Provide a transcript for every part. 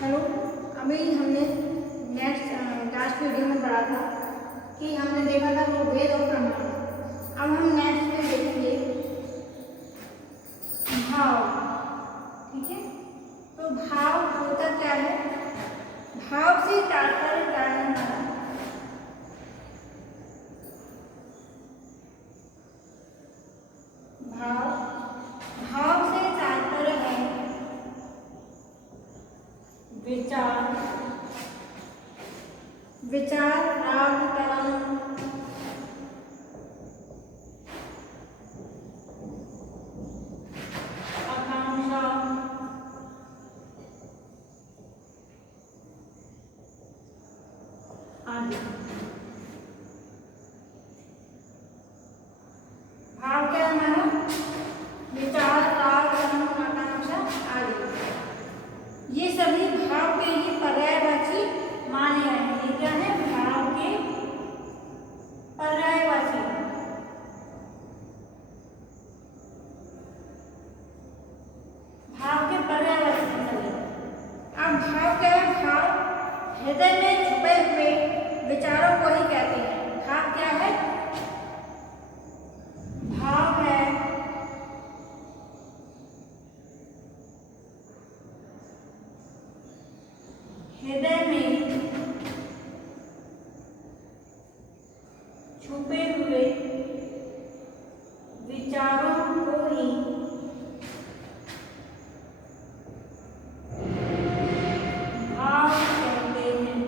Hello. अभी हमने last video में पढ़ा था कि हमने देखा था वो वेद और प्रमाण। अब हम नेक्स्ट में देखेंगे भाव। ठीक है, तो भाव होता क्या है, भाव से तात्पर्य क्या है हमारा। भाव से तात्पर्य है विचार, राग, तरंग, आकांक्षा, आदि। भाव क्या है हमारा, विचार, राग, तरंग, आकांक्षा आदि। ये सभी भाव के लिए पर्यायवाची माने गए हैं। ये क्या है, भाव के पर्यायवाची। भाव के पर्यायवाची सभी। अब भाव क्या है, भाव हृदय में छुपे हुए विचारों को ही कहते हैं। भाव क्या है, भाव है हृदय में छुपे हुए विचारों को ही भाव कहते हैं।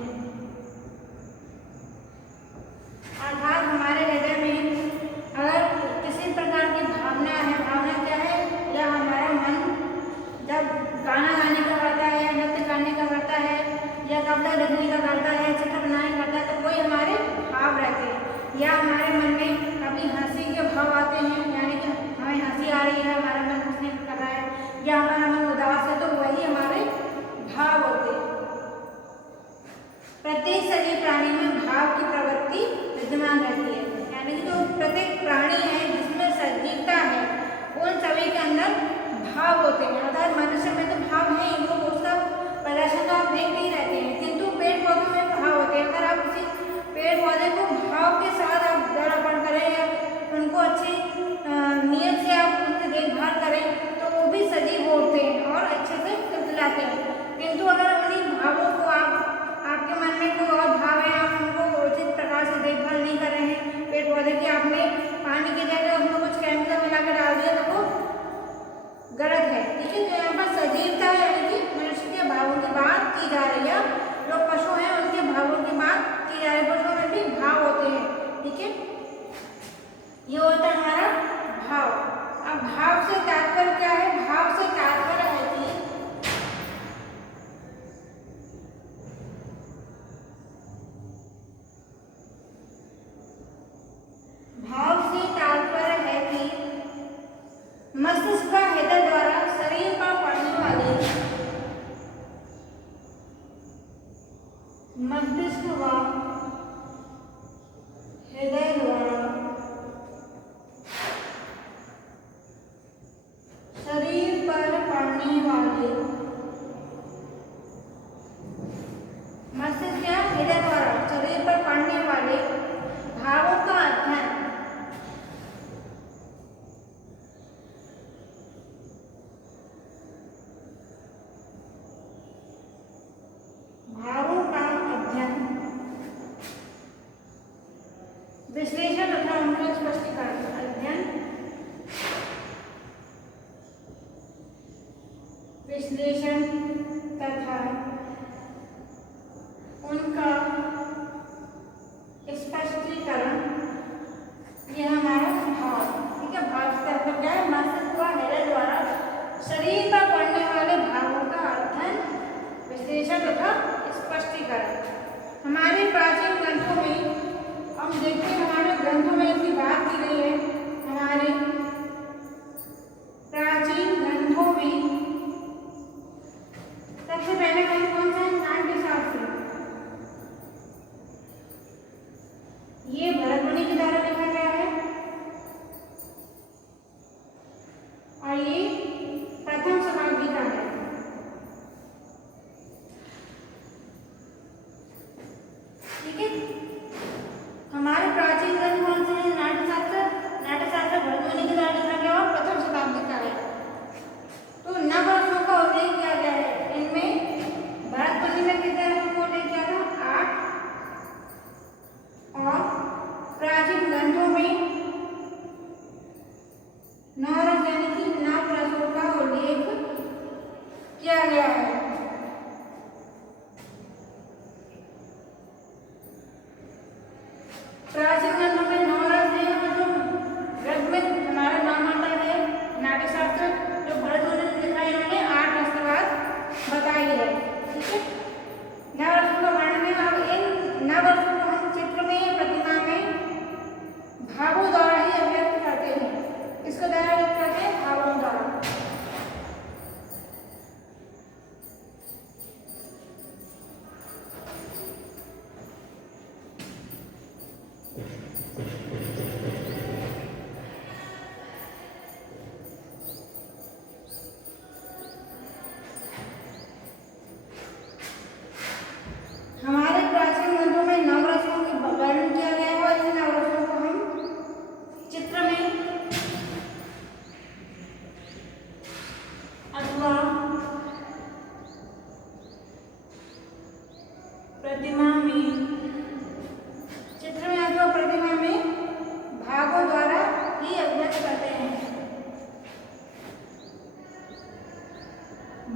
अर्थात हमारे हृदय में अगर किसी प्रकार की भावना है, भावना क्या है, या हमारा मन जब गाना गाने का करता है, नृत्य करने का करता है, या कपड़ा लिखने का करता है, चित्र बनाने का करता है, तो कोई हमारे भाव रहते हैं। या हमारे मन में कभी हंसी के भाव आते हैं, यानी कि हमें हंसी आ रही है, हमारा मन हंसने कर रहा है, या हमारा मन उदास है, तो वही हमारे भाव होते हैं। प्रत्येक सजीव प्राणी में भाव की प्रवृत्ति विद्यमान रहती है, यानी कि जो प्रत्येक प्राणी है जिसमें सजीवता है, उन सभी के अंदर भाव होते हैं। अर्थात मनुष्य में तो भाव है ही, वो उसका प्रदर्शन तो आप देखते ही रहते हैं, किंतु पेड़ पौधों में भाव होते हैं। अगर आप किसी पेड़ पौधे को भाव के साथ आप जड़ापन करें या उनको अच्छी नियत से आप उनकी देखभाल करें, तो वो भी सजीव होते हैं और अच्छे से खिलखिलाते हैं। किंतु अगर उन्हीं भावों को आपके मन में कोई और भाव है, आप उनको उचित प्रकार से देखभाल नहीं कर रहे हैं, पेड़ पौधे की आपने पानी की जगह उसमें कुछ केमिकल मिला कर डाल दिया, तो वो गलत है। ठीक है, तो यहाँ पर सजीवता यानी कि मनुष्य के भावों की बात की जा रही है। जो पशु हैं उनके भावों की बात की जा रही है, पशुओं में भी भाव होते हैं। ठीक है, ये होता है हमारा भाव। अब भाव से तात्पर्य क्या है, भाव से तात्पर्य है कि मस्तिष्क व हृदय द्वारा शरीर पर पड़ने वाले, मस्तिष्क व हृदय द्वारा शरीर पर पड़ने वाले, मस्तिष्क या हृदय द्वारा शरीर पर पड़ने वाले भावों का अध्ययन विश्लेषण तथा उनका स्पष्टीकरण, अध्ययन, विश्लेषण तथा उनका स्पष्टीकरण, ये हमारा भाव। ठीक है, भाव से तात्पर्य क्या है, मस्तिष्क व हृदय द्वारा शरीर पर पड़ने वाले भावों का अध्ययन, विश्लेषण तथा स्पष्टीकरण। हमारे प्राचीन ग्रंथों में हम देखते हैं, हमारे ग्रंथों में इसकी बात की गई है। हमारे प्राचीन ग्रंथों में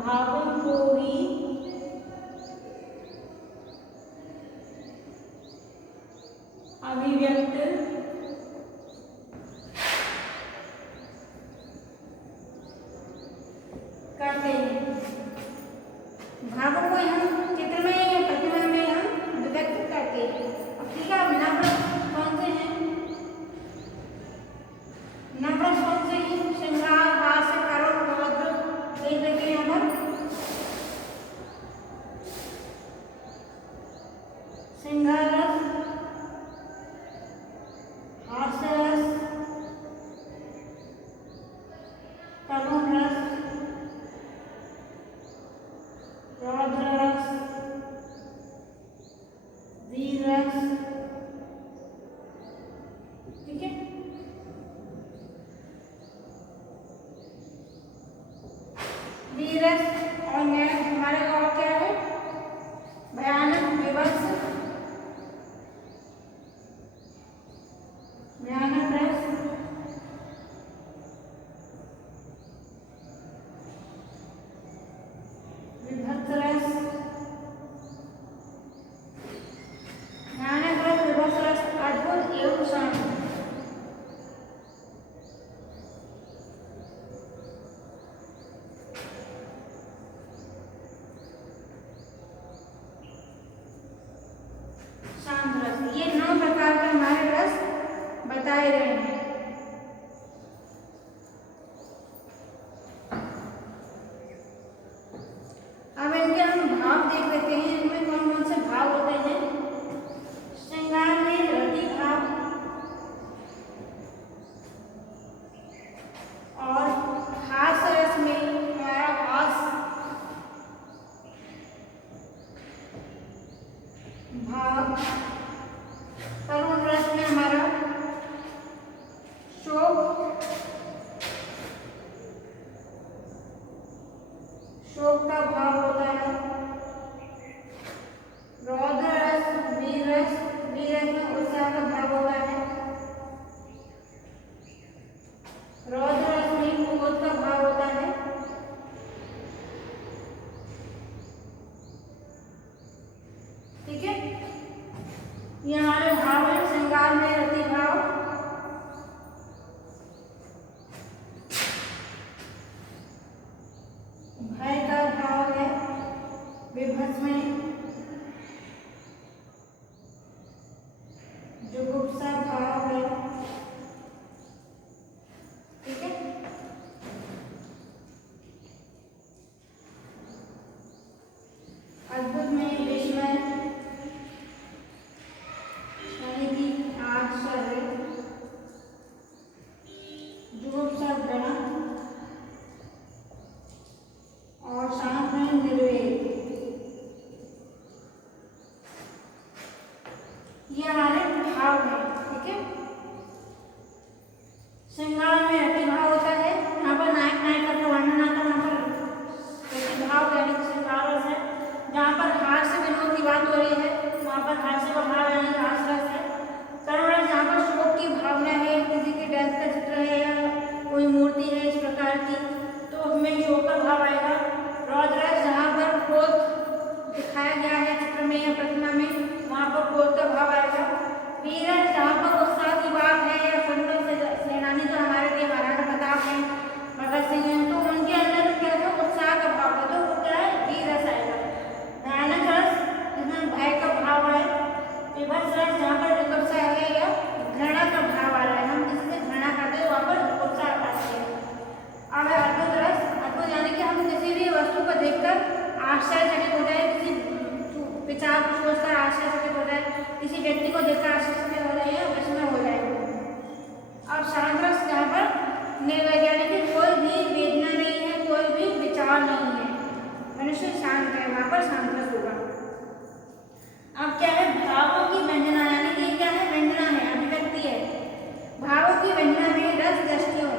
भावों को भी अभिव्यक्त करते हैं। भावों को हम चित्र में या प्रतिमा में हम व्यक्त करते हैं। अब ठीक है, अब नवरस कौन से हैं? नवरस कौन से हैं? श्रृंगार, हास्य, करुण, रौद्र, देख लेते हैं यहाँ पर। श्रृंगार रस, हास्य रस, करुण रस, रौद्र रस, वीर रस। ठीक है, वीर रस और हमारे और क्या है? भयानक, विवश, भयानक रस, विभत्स रस, भयानक रस, विभत्स रस, अद्भुत एवं शांत। शांत रस, ये 9 प्रकार के हमारे रस बताए गए हैं। अब इनके हम भाव देख लेते हैं, इनमें कौन कौन से भाव होते हैं। श्रृंगार में रति भाव और हास्य रस में हमारा हास भाव, करुण रस में हमारा शोक, शोक का भाव होता है। रौद्र रस, वीर रस, वीर रस में उत्साह का भाव होता है। रौद्र रस में क्रोध का भाव होता है। ठीक है, ये हमारे भाव है। श्रृंगार में रति भाव, भय का भाव है। विभत्स में जुगुप्सा भाव है। ठीक है, अद्भुत में विस्मय यानी कि आश्चर्य, जुगुप्सा घृणा और शांत में निर्वेद। ये हमारे भाव है। ठीक है, श्रृंगार में रति भाव होता है। यहाँ पर नायक नायिका का वर्णन आता है। यहाँ पर रति भाव यानी कि श्रृंगार रस है। जहाँ पर हास्य विनोद की बात हो रही है वहाँ पर हास्य का भाव यानी कि हास्य रस है। करुण रस जहाँ पर शोक की भावना है, किसी की डेथ का चित्र है या कोई मूर्ति है इस प्रकार की, तो उसमें शोक का भाव आएगा। रौद्र रस जहाँ पर क्रोध दिखाया गया है चित्र में या प्रतिमा में, वहाँ पर क्रोध का भाव आएगा। वीर रस जहाँ पर उत्साह की बात है या स्वतंत्र सेनानी जो हमारे लिए महाराणा प्रताप हैं, भगत सिंह हैं, तो उनके अंदर क्या था? उत्साह का भाव है, तो वो क्या है? वीर रस आएगा। भयानक रस जिसमें भय का भाव है। विभत्स रस जहाँ पर जुगुप्सा है या घृणा का भाव आ रहा है, हम किसी से घृणा करते हैं वहाँ पर जुगुप्सा आती है। अब है अद्भुत रस। अद्भुत यानी कि हम किसी भी वस्तु को देखकर आश्चर्यचकित हो जाए, किसी विचार को सोचकर आश्चर्यचकित हो जाए, किसी व्यक्ति को देखकर आश्चर्यचकित हो जाए, विस्मय हो जाए। अब शांत रस जहाँ पर निर्वेद यानी कि कोई भी वेदना नहीं है, कोई भी विचार नहीं है, मनुष्य शांत है, वहाँ पर शांत रस होगा। अब क्या है? भावों की व्यंजना यानी कि क्या है? व्यंजना है, अभिव्यक्ति है। भावों की व्यंजना में रस दृष्टियों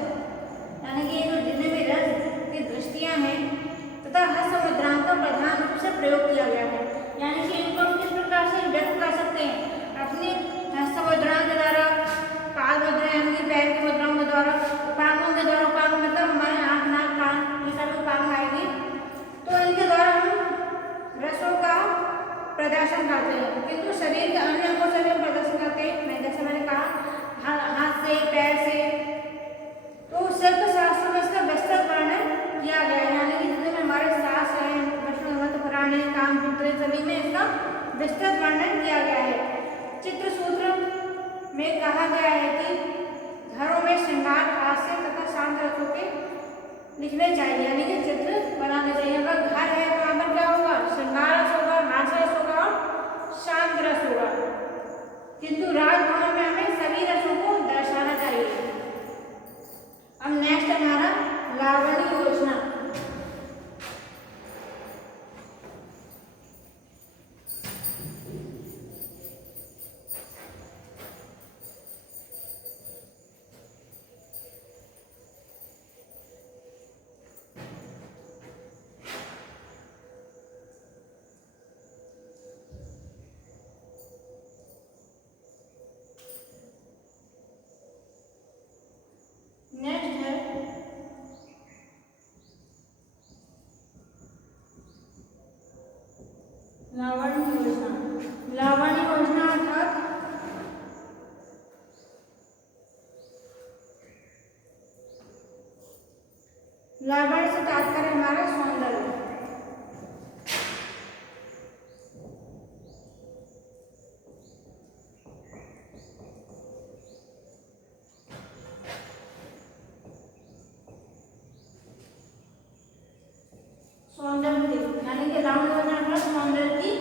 यानी कि जो जितने भी रस की दृष्टियां हैं तथा हास्य मुद्राओं का प्रधान रूप से प्रयोग किया गया है। यानी कि इनको हम किस प्रकार से व्यक्त कर सकते हैं? अपनी हास्य मुद्राओं के द्वारा, पाद मुद्रा यानी कि पैर की मुद्राओं के द्वारा, उपांगों के द्वारा। उपांग मतलब हमारे आँख, नाक, कान, ये सब उपांग आएगी। शिल्पशास्त्र में इसका विस्तृत वर्णन किया गया है, यानी कि जितने में हमारे सांस है, विष्णु प्राणी, काम सूत्र, सभी में इसका विस्तृत वर्णन किया गया है। चित्र सूत्र में कहा गया है कि घरों में श्रृंगार, हास्य तथा शांत रसों के लिखने चाहिए, यानी कि चित्र बनाने चाहिए। अगर घर है तो वहाँ पर क्या होगा, श्रृंगार रस होगा, हास्य रस होगा और शांत रस होगा। किंतु राजभवन में हमें सभी रसों को दर्शाना चाहिए। अब नेक्स्ट हमारा लावण्य योजना। नेक्स्ट है लावण्य योजना। लावण्य योजना अर्थात लावण्य से तात्पर्य हमारा सौंदर्य। सौंदर्य यानी कि लावण्य योजना का सौंदर्य की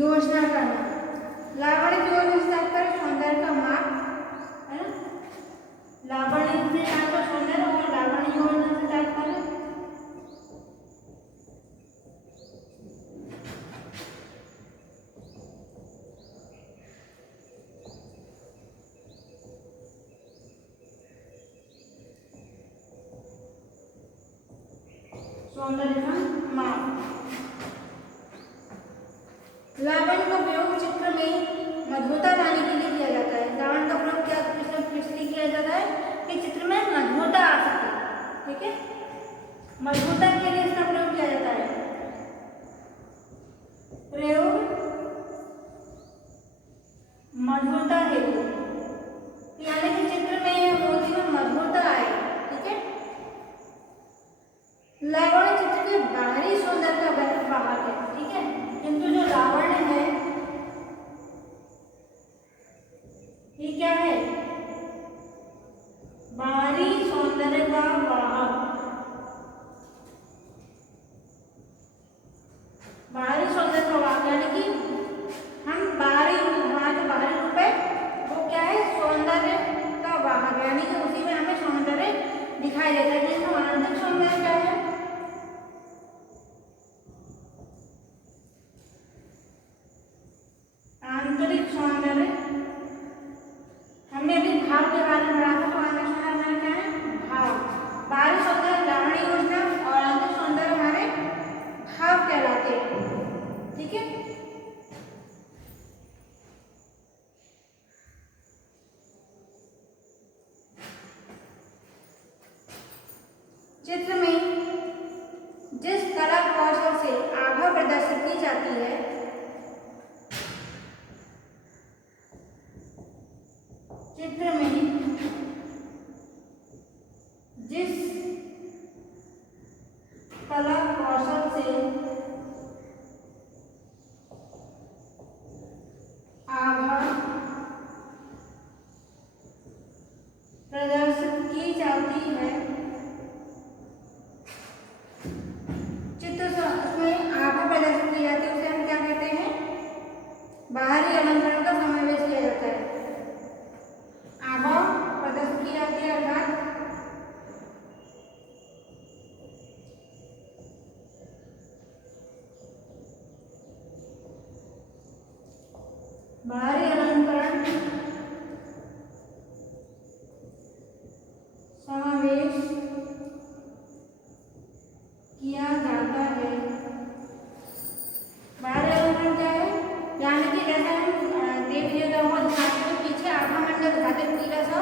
योजना करना। लावण्य की योजना से तात्पर्य सौंदर्य का माप है ना। लावण्य से तात्पर्य सौंदर्य और लावण्य योजना से तात्पर्य सौंदर्य का माप। लावण्य का प्रयोग चित्र में मधुरता लाने के लिए किया जाता है। लावण्य का प्रयोग क्या इसलिए किया जाता है कि चित्र में मधुरता आ सके, ठीक है। मधुरता के लिए इसका प्रयोग किया जाता है। प्रयोग मधुरता हेतु, यानी कि चित्र में या मोती में मधुरता आए, ठीक है। लावण्य चित्र के बाहरी सौंदर्य का भाग है, ठीक है। किंतु जो लावण्य है ये क्या है, बाहरी सौंदर्य का वाहक। बाहरी सौंदर्य का वाहक यानी कि हम बाहरी रूप, हमारा जो बाहरी रूप है वो क्या है, सौंदर्य का वाहक, यानी कि उसी में हमें सौंदर्य दिखाई देता है। जिसमें आंतरिक सौंदर्य क्या है, आंतरिक सौंदर्य हमने अभी भाव के बारे में पढ़ा था। तो आंतरिक सौंदर्य हमारे क्या है, भाव। बाहरी सौंदर्य लावण्य योजना और आंतरिक सौंदर्य हमारे भाव कहलाते हैं, ठीक है। चित्र में जिस कला कौशल से आभा प्रदर्शित की जाती है, चित्र में जिस कला कौशल से आभा प्रदर्शित की जाती है, चित्र में आभा प्रदर्शित की जाती है, उसे हम क्या कहते हैं, बाहरी अलंकरण का समावेश किया जाता है। आभा प्रदर्शित की जाती है अर्थात बाहरी अलंकरण समावेश किया जाता है। बाहरी अलंकरण क्या है, यानी कि जैसे हम देव देवताओं को दिखाते हैं, पीछे आभा मंडल दिखाते हैं, पीला सा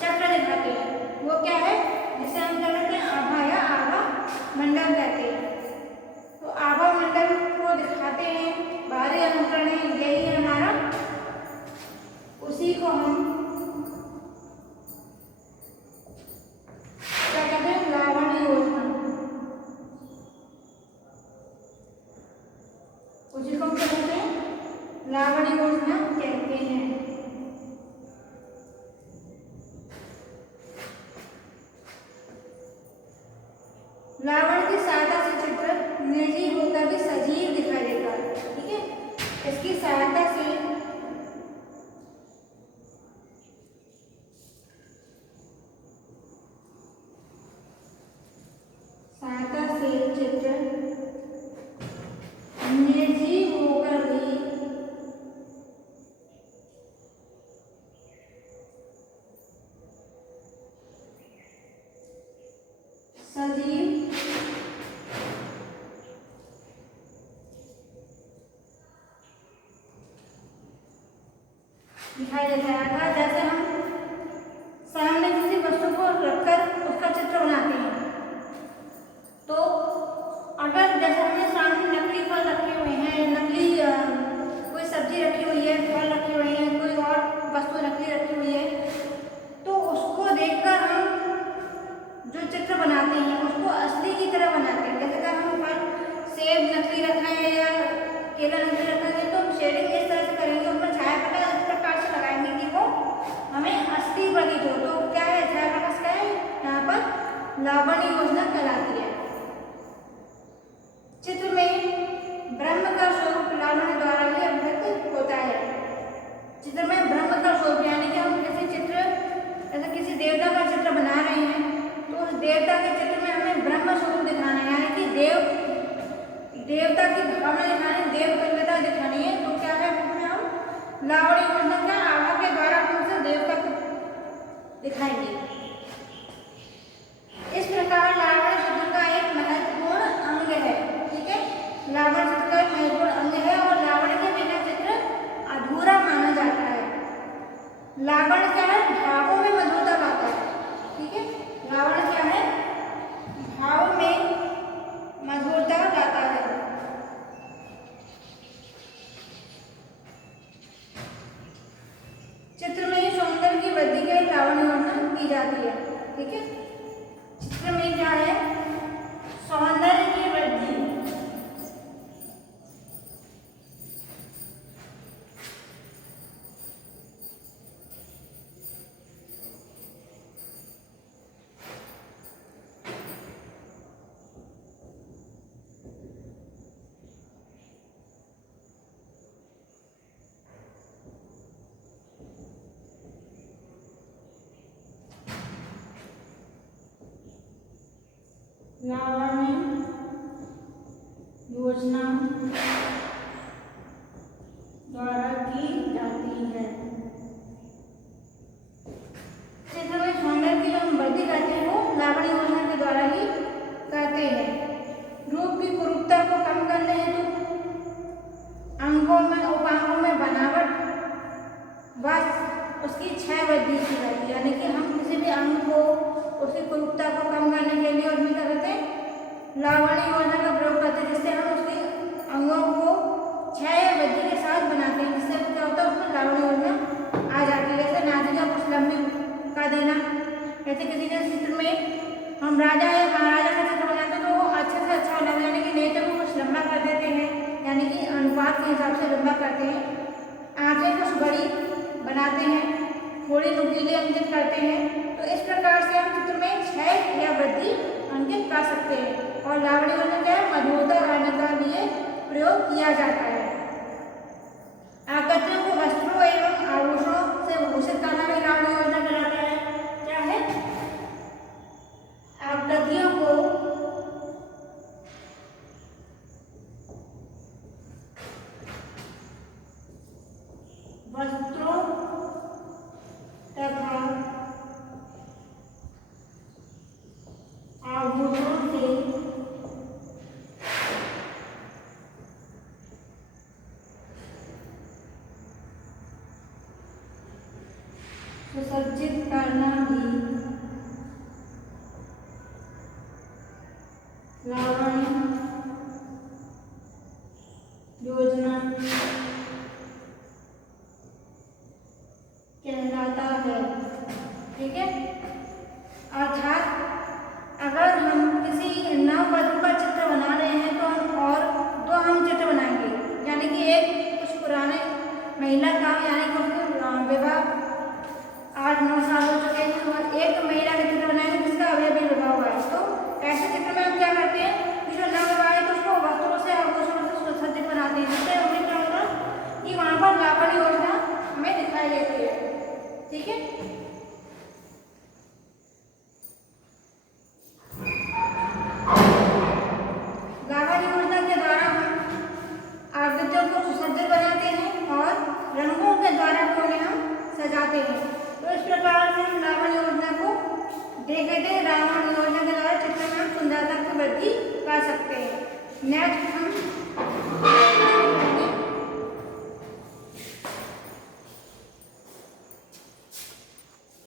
चक्र दिखाते हैं, वो क्या है, जिसे हम क्या कहते हैं, आभा या आभा मंडल कहते हैं। तो आभा मंडल को दिखाते हैं, बाहरी अलंकरण है, यही है हमारा। उसी को हम निर्जीव होकर भी सजीव दिखाई देता है। ठीक है, इसकी सहायता से चित्र निर्जीव होकर भी सजीव दिखाई देता है। अर्थात जैसे हम सामने किसी वस्तु को रखकर उसका चित्र बनाते हैं, तो अगर जैसे हमने सामने नकली फल रखे हुए हैं, नकली कोई सब्जी रखी हुई है, फल रखे हुए हैं, कोई और वस्तु नकली रखी हुई है, तो उसको देखकर हम जो चित्र बनाते हैं उसको असली की तरह बनाते हैं। जैसे अगर हम फल सेब नकली रखा है या केला नकली रखा है, तो हम शेडिंग इस तरह से करेंगे, उसमें छाया प्रकाश इस प्रकार से लगाएंगे कि वो हमें असली प्रतीत हो। तो क्या है, छाया प्रकाश क्या है, यहाँ पर लावण्य योजना कहलाती है। चित्र में ब्रह्म का स्वरूप लावण्य द्वारा ही अभिव्यक्त होता है। चित्र में ब्रह्म का स्वरूप यानी कि हम किसी चित्र जैसे किसी देवता का चित्र बना रहे हैं, तो उस देवता के चित्र में हमें ब्रह्म स्वरूप दिखाना है, यानी कि देवता की भावना दिखानी, देव तुल्यता दिखानी है। तो क्या है, उसमें हम लावण्य योजना का आभा के द्वारा हम उसे देवता को दिखाएंगे। इस प्रकार लावण्य चित्र का एक महत्वपूर्ण अंग है। ठीक है, लावण्य चित्र का एक महत्वपूर्ण अंग है और लावण्य के बिना चित्र अधूरा माना जाता है। लावण्य क्या है, भावों में मधुरता लाता है। ठीक है, लावण्य क्या है, भाव में मधुरता लाता है। चित्र में सौंदर्य की वृद्धि के लावण्य योजना की जाती है। ठीक है, चित्र में क्या है, सौंदर्य की वृद्धि, लावण्य योजना द्वारा की जाती है। चित्र में सौंदर्य की जो हम वृद्धि करते हैं वो लावण्य योजना के द्वारा ही करते हैं। रूप की कुरूपता को कम करने हेतु अंगों में उपांगों में बनावट बस उसकी क्षय वृद्धि की जाती है, यानी कि हम किसी भी अंग को उसकी कुरूपता को कम करने के लिए उसमें क्या करते हैं, लावण्य योजना का प्रयोग करते हैं, जिससे हम उसके अंगों को क्षय वृद्धि के साथ बनाते हैं, जिससे क्या होता है, उसमें लावण्य योजना आ जाती है। जैसे नासिका कुछ लंबी कर देना, जैसे किसी के चित्र में हम राजा या महाराजा का चित्र बनाते हैं तो वो अच्छे से अच्छा होना, यानी कि नेत्र को कुछ लंबा कर देते हैं, यानी कि अनुपात के हिसाब से लंबा करते हैं। आंखें कुछ बड़ी बनाते हैं, थोड़ी नुकीली अंकित करते हैं। तो इस प्रकार से हम चित्र में क्षय या वृद्धि अंकित कर सकते हैं। और लावण्य योजना क्या है, मधुरता लाने के लिए प्रयोग किया जाता है। आकृतियों को वस्त्रों एवं आभूषणों से भूषित करना भी लावण्य योजना कहलाता है। क्या है, आकृतियों को वस्त्रों तथा आभूषणों से नेक्स्ट